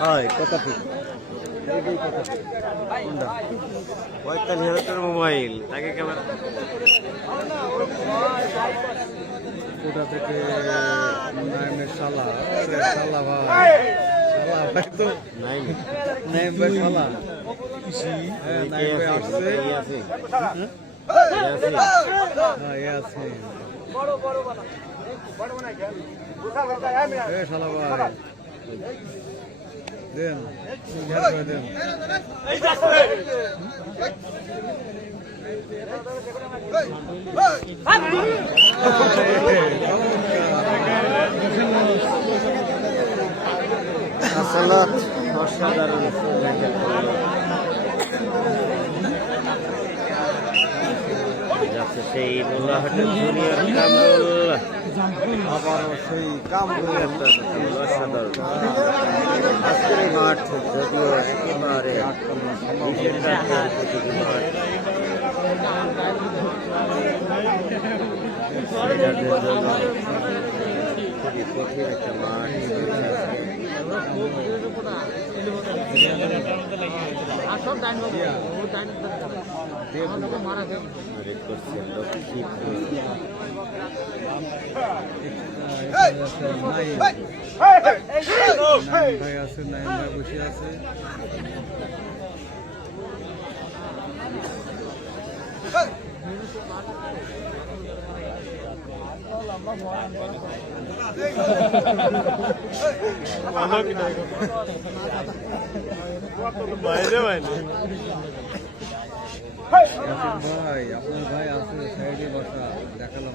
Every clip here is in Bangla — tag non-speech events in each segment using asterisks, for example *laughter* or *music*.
হয় পঁয়তাল্লিশ হাজার মোবাইল তাকে ক্যামেরা কোথা থেকে শালা শালা ভাই শালা ভাই তো নাই নাইম ভাই শালা হ্যাঁ নাইম ভাই আসছে করে দেন আসলে অসাধারণ। যাচ্ছে সেই মোল্লাহাটের জুনিয়র কামরুল। আবারও ভাই আছে নাইম ভাই বসে আছে ইয়াসিন ভাই আপনার ভাই আছে সাইডে বসা দেখালাম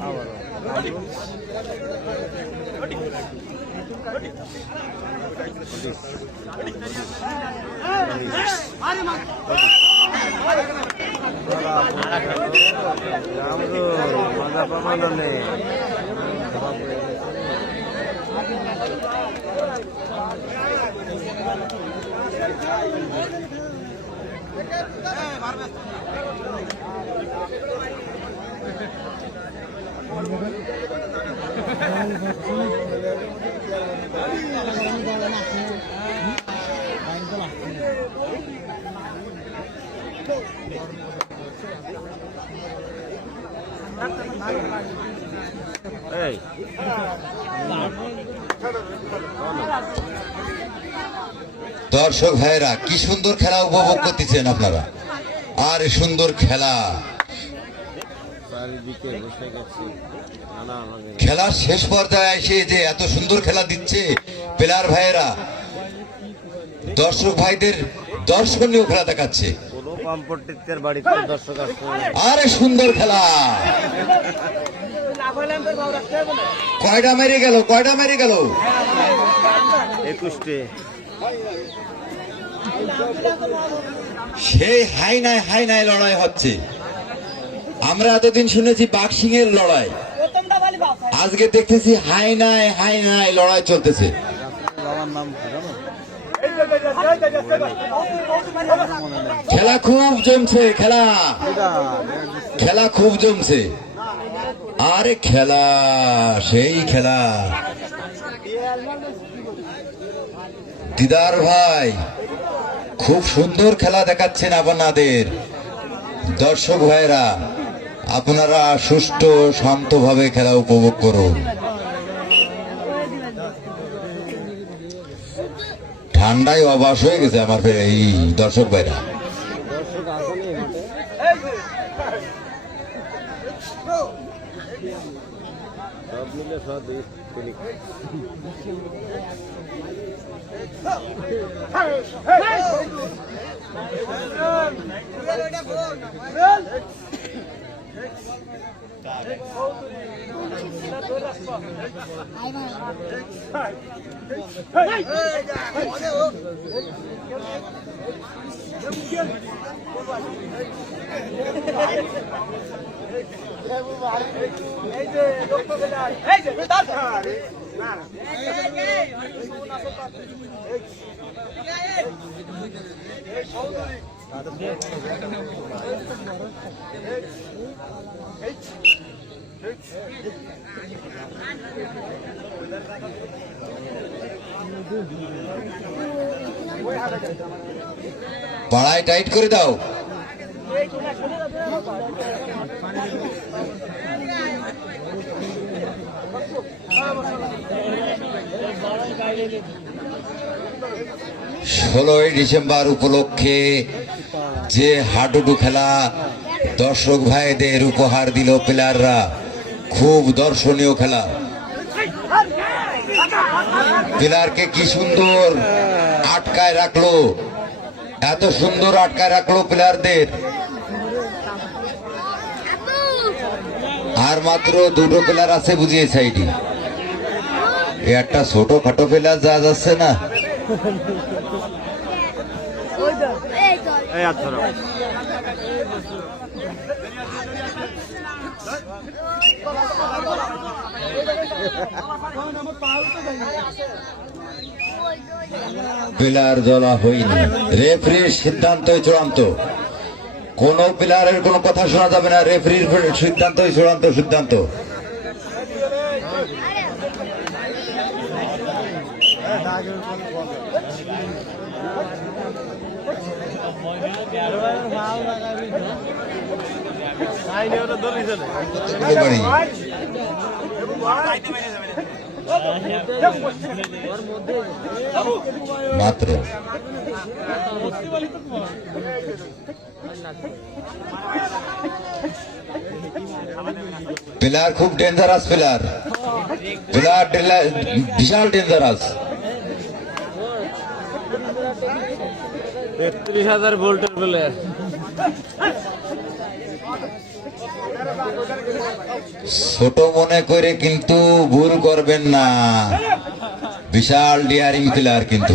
আবার লক্ষ্মীপুর ভার্সেস কামরুল মজা পাবানো নেই দর্শক ভাইরা কি সুন্দর খেলা উপভোগ করতেছেন আপনারা। আর সুন্দর খেলা চারিদিকে বসে গেছি নানা রঙের খেলার শেষ পর্যায়ে এসে যে এত সুন্দর খেলা দিচ্ছে প্লেয়ার ভাইয়েরা দর্শক ভাইদের দর্শনীয় খেলা দেখাচ্ছে। আরে সুন্দর খেলা! কয়টা মেরে গেল কয়টা মেরে গেল? একুশটে। সেই হাই নাই হাই নাই লড়াই হচ্ছে। আমরা এতদিন শুনেছি বাক্সিং এর লড়াই। আজকে দেখতেছি হাই নাই হাই নাই লড়াই চলতেছে। খেলা খুব জমছে, খেলা। খেলা খুব জমছে। আরে খেলা, সেই খেলা। দিদার ভাই, খুব সুন্দর খেলা দেখাচ্ছেন আপনাদের। দর্শক ভাইরা আপনারা সুষ্ঠু শান্তভাবে খেলা উপভোগ করুন ঠান্ডায় অবাস হয়ে গেছে আমার এই দর্শক ভাইরা দর্শক আসেনি মাঠে সব মিলে সব পাড়ায় টাইট করে দাও। ষোলোই ডিসেম্বর উপলক্ষে যে হাডুডু খেলা দর্শক ভাইদের উপহার দিল প্লেয়াররা। খুব দর্শনীয় খেলা। প্লেয়ারকে কি সুন্দর আটকায় রাখল। এত সুন্দর আটকায় রাখল প্লেয়ারদের। আর মাত্র দুটো প্লেয়ার আছে বুঝিয়ে সাইডি। একটা ছোট খাটো প্লেয়ার যা যাচ্ছে না। এই প্লেয়ার জলা হয়নি। রেফারির সিদ্ধান্ত চূড়ান্ত। কোন পিলারের কোনো কথা শোনা যাবে না। রেফারির সিদ্ধান্তই চূড়ান্ত সিদ্ধান্ত বাড়ি মাত্র। প্লেয়ার খুব ডেঞ্জারাস প্লেয়ার প্লেয়ার বিশাল ডেঞ্জারাস তেত্রিশ হাজার ভোল্টের বলে। ছোট মনে করে কিন্তু ভুল করবেন না। বিশাল ডিয়ারিং প্লেয়ার কিন্তু।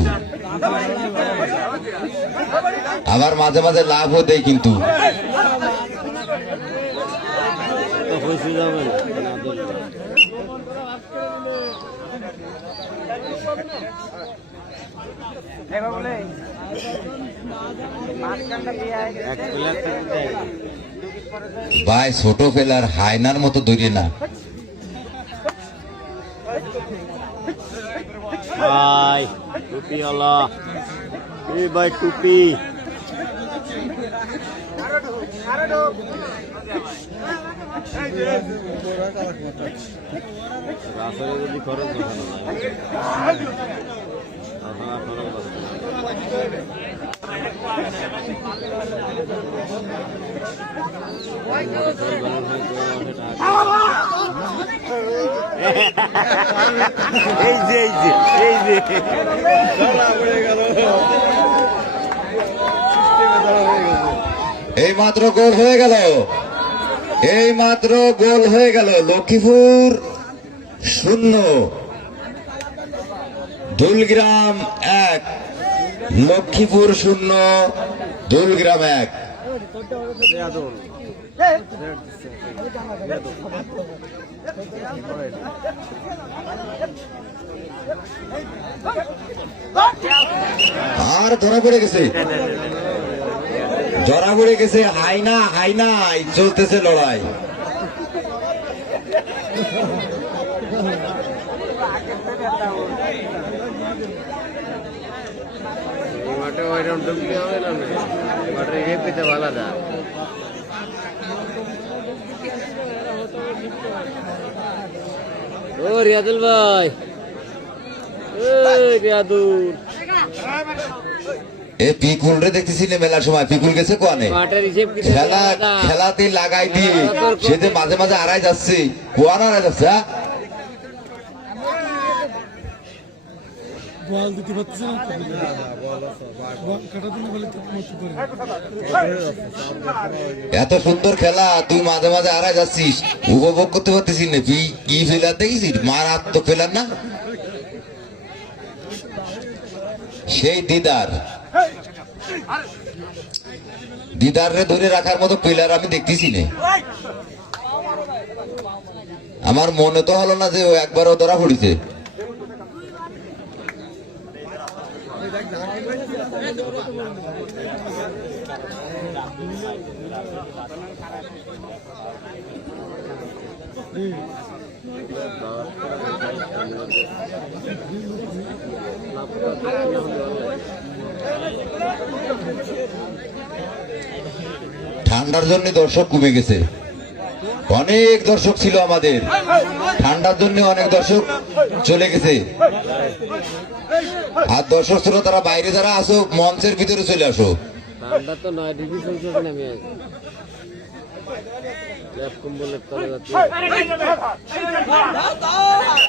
আবার মাঝে মাঝে লাভও দেয় কিন্তু। তো ভাই ছোট প্লেয়ার হায়নার মতো দৌড়ে না ভাই টুপি আলা এই ভাই টুপি খরচ। এই যে এই যে এই যে এই মাত্র গোল হয়ে গেল। এই মাত্র গোল হয়ে গেল লক্ষ্মীপুর শূন্য। দুলগ্রাম এক। লক্ষ্মীপুর শূন্য, দুলগ্রাম এক। আর ধরা পড়ে গেছে। ধরা পড়ে গেছে হাইনা হাইনা চলতেছে লড়াই। হবে না? মাঠে এ পেতে ভালো ও রিয়াদুল ভাই। রিয়াদুল। এ পিকুল রে দেখতেছি মেলার সময়? পিকুল গেছে কোয়ানে? খেলা খেলাতে লাগাই দিয়ে সে যে মাঝে মাঝে আড়াই যাচ্ছে। কোয়ান আড়াই যাচ্ছে হ্যাঁ? বল দিতে পারতেছে না। এত সুন্দর খেলা, তুই মাঝে মাঝে আড়াই যাচ্ছিস। উপভোগ করতে পারতেছিস না। তুই কি ফেলার দেখেছিস মারাত্মক ফেলার না? সেই দিদার। দিদার ধরে রাখার মতো প্লেয়ার আমি দেখতেছি না। আমার মনে তো হলো না যে ও একবারও ধরা পড়িছে। ঠান্ডার জন্য দর্শক কমে গেছে। অনেক দর্শক ছিল আমাদের। ঠান্ডার জন্য অনেক দর্শক চলে গেছে। আর দর্শক ছিল তারা বাইরে যারা আসো মঞ্চের ভিতরে চলে আসো।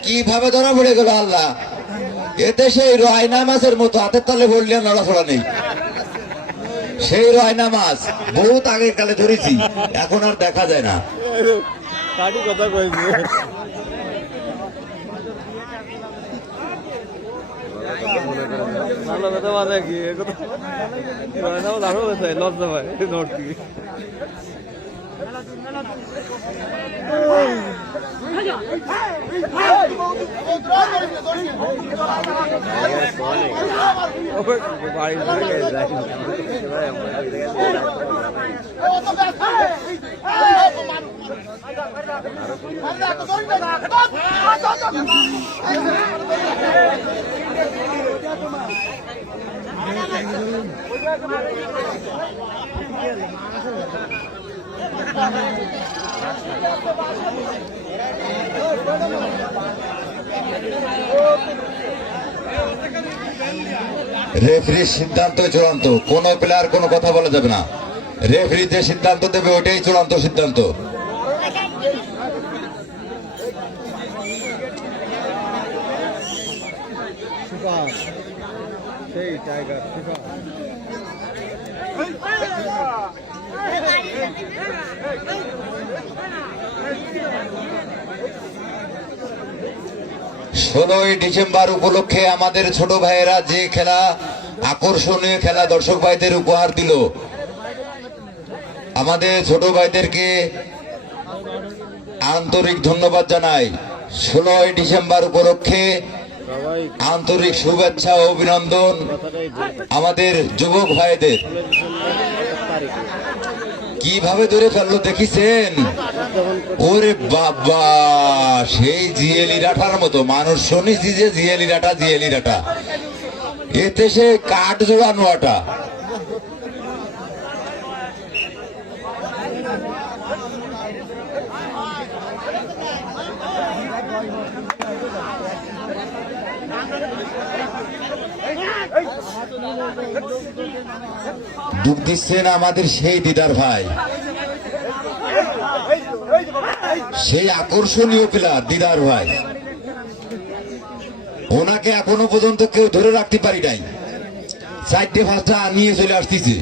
কীভাবে ধরা পড়ে গেল আল্লাহ? এতে সেই রয়না মাছের মতো হাতের তলে বললে নড়াচড়া নেই। সেই রয়না মাছ বহুত আগের কালে ধরেছি এখন আর দেখা যায় না। কাটি কথা কইছে ভালো কথা বাজে কি কথা আরও বেশি লজ্জা পায় নড় থেকে বাড়ি রেফারির সিদ্ধান্ত চূড়ান্ত। কোন প্লেয়ার কোনো কথা বলা যাবে না। রেফারি যে সিদ্ধান্ত দেবে ওটাই চূড়ান্ত সিদ্ধান্ত। সেই টাইগার ষোলোই ডিসেম্বর উপলক্ষে আমাদের ছোট ভাইয়েরা যে খেলা আকর্ষণীয় খেলা দর্শক ভাইদের উপহার দিল। আমাদের ছোট ভাইদেরকে আন্তরিক ধন্যবাদ জানাই। ষোলোই ডিসেম্বর উপলক্ষে আন্তরিক শুভেচ্ছা ও অভিনন্দন আমাদের যুবক ভাইদের। কীভাবে ধরে ফেলল দেখিছেন? ওরে বাবা, সেই জিএলি রাটার মতো। মানুষ শুনেছি যে জিএলি রাটা জিএলি রাটা এতে সে কাঠ জোড়ানো আটা ডুব দিচ্ছেন আমাদের সেই দিদার ভাই। সেই আকর্ষণীয় প্লেয়ার দিদার ভাই। ওনাকে এখনও পর্যন্ত কেউ ধরে রাখতে পারি নাই। চারটে পাঁচটা নিয়ে চলে আসতেছে।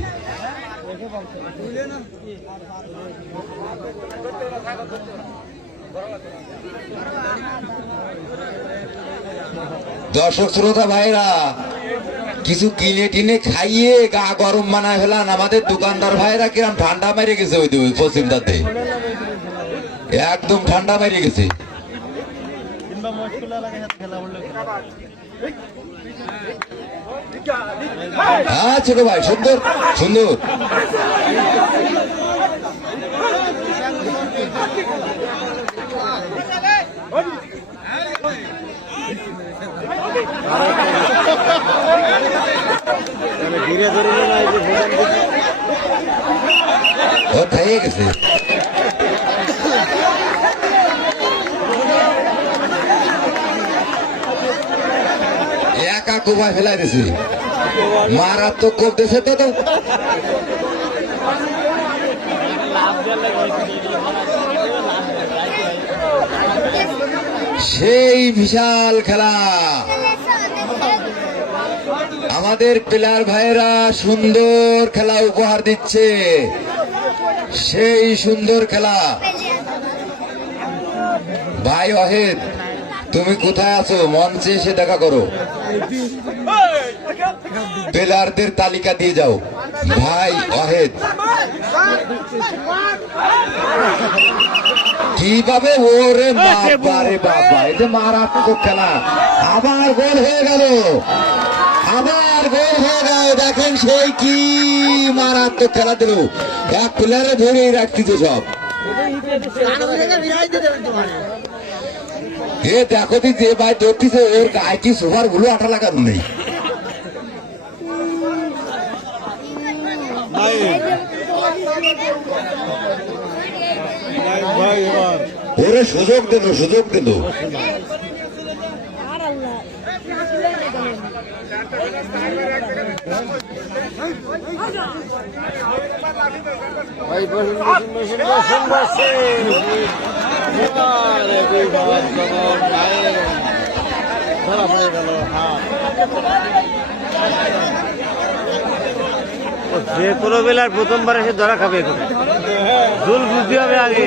দর্শক, শ্রোতা ভাইরা কিছু কিনে টিনে খাইয়ে গা গরম বানায় ফেলান। আমাদের দোকানদার ভাইরা কিরম ঠান্ডা মেরে গেছে ওই ওই পশ্চিমটাতে একদম ঠান্ডা মেরে গেছে। হ্যাঁ ছোট ভাই, সুন্দর সুন্দর মানে ঘিরে ধরে না এই যে ভোটার দিকে ও থাই একা কোবায় ফেলাই দিছি মারাত্মক তো তো সেই বিশাল খেলা। আমাদের প্লেয়ার ভাইয়েরা সুন্দর খেলা উপহার দিচ্ছে। সেই সুন্দর খেলা। ভাই অহেদ, তুমি কোথায় আছো? মঞ্চে এসে দেখা করো। প্লেয়ারদের তালিকা দিয়ে যাও। ভাই অহেদ। কীভাবে ওরে বাবারে বাবা এটা মারাত্মক খেলা। আবার গোল হয়ে গেল। আবার হয়ে গেল দেখেন সেই কি মারাত্মক খেলা দিল এক প্লেয়ারে রাখতেছে সব এ দেখো দি যে ভাই ধরতেছে ওর গায়ে সোফারগুলো আটা লাগানো নেই সুযোগ দিল সুযোগ দিল ভাই বসুন বসুন বসুন বসুন ধরা গেল যে কোনো বেলার প্রথমবার এসে ধরা খাবে করে জুল বুঝতে হবে আগে।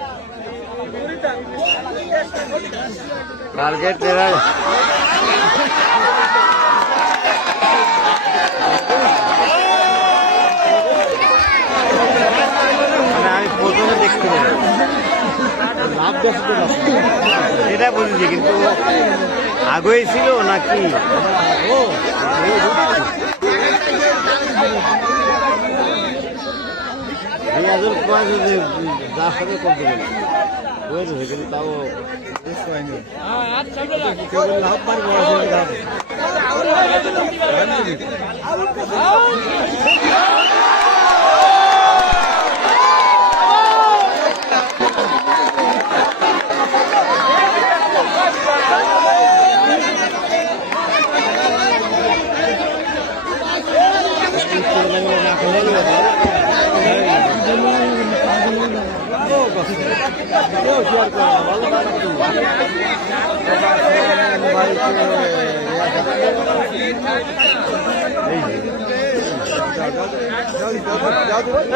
এরা মানে আমি প্রথমে দেখতে পাই। লাভ দেখতে সেটা বলছি, কিন্তু আগেই ছিল নাকি? রিয়াজুল যদি যার সাথে করতে গেলে ওই তো কিন্তু তাও কেবল লাভ পারি বড় ছেলে গাবে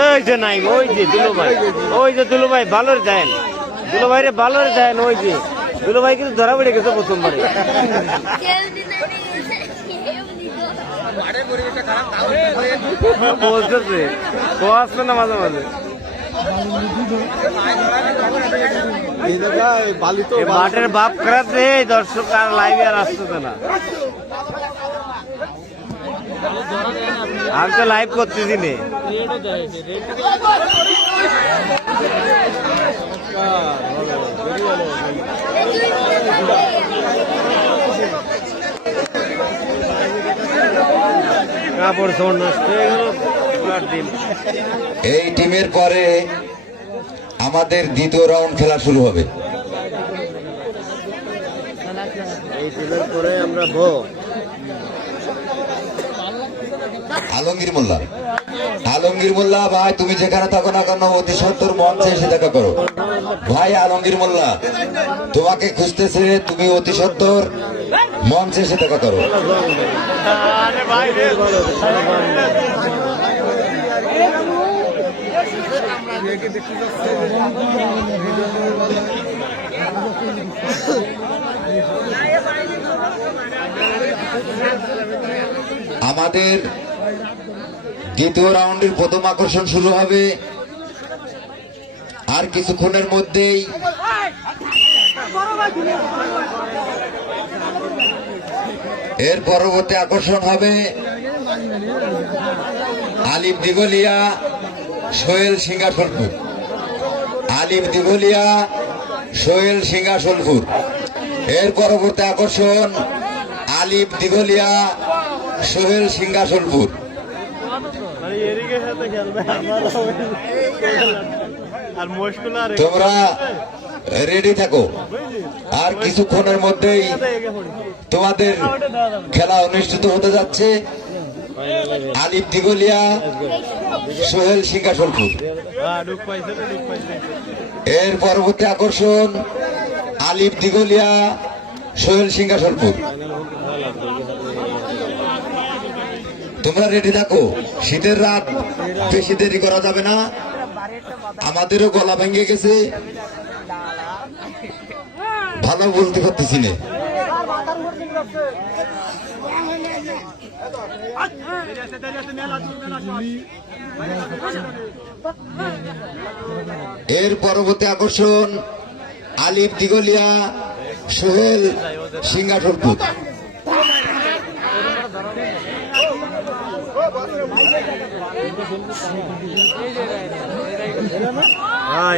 এই যে নাই ওই যে দুলো ভাই ওই যে দুলো ভাই ভালোর দেন। দুলো ভাইরে ভালোর দেন ওই যে। দুলো ভাই কিন্তু ধরা পড়ে গেছে প্রথমবারে। *laughs* বলতেছে আসবে না মাঝে মাঝে? মাঠের বাপ রে দর্শক আর লাইভে আর আসতেছে না। আমি তো লাইভ করতেছি নে। কাপড় দিন এই টিমের পরে আমাদের দ্বিতীয় রাউন্ড খেলা শুরু হবে। আলমগীর মোল্লা। আলমগীর মোল্লা ভাই তুমি যেখানে থাকো না কেন অতি সত্তর মঞ্চে এসে দেখা করো। ভাই আলমগীর মোল্লা তোমাকে খুঁজতেছে তুমি অতি সত্তর মঞ্চে এসে দেখা করো। আমাদের দ্বিতীয় রাউন্ডের প্রথম আকর্ষণ শুরু হবে। আর কিছুক্ষণের মধ্যেই এর পরবর্তী আকর্ষণ হবে আলিম দিগলিয়া। সোহেল সিংহাসনপুর। আলিম দিগলিয়া সোহেল সিংহাসনপুর। এর পরবর্তী আকর্ষণ আলিম দিগলিয়া সোহেল মুশকিল আর তোমরা রেডি থাকো। আর কিছুক্ষণের মধ্যেই তোমাদের খেলা অনুষ্ঠিত হতে যাচ্ছে। আলিফ দিগলিয়া, সোহেল সিংহাসনপুর এর পরবর্তী আকর্ষণ আলিফ দিগলিয়া, সোহেল সিংহাসনপুর তোমরা রেডি থাকো? শীতের রাত, বেশি দেরি করা যাবে না। আমাদেরও গলা ভেঙে গেছে। ভালো বলতে পারতেছি না। এর পরবর্তী আকর্ষণ আলিফ দিগলিয়া সোহেল সিংহাসনপুর। হ্যাঁ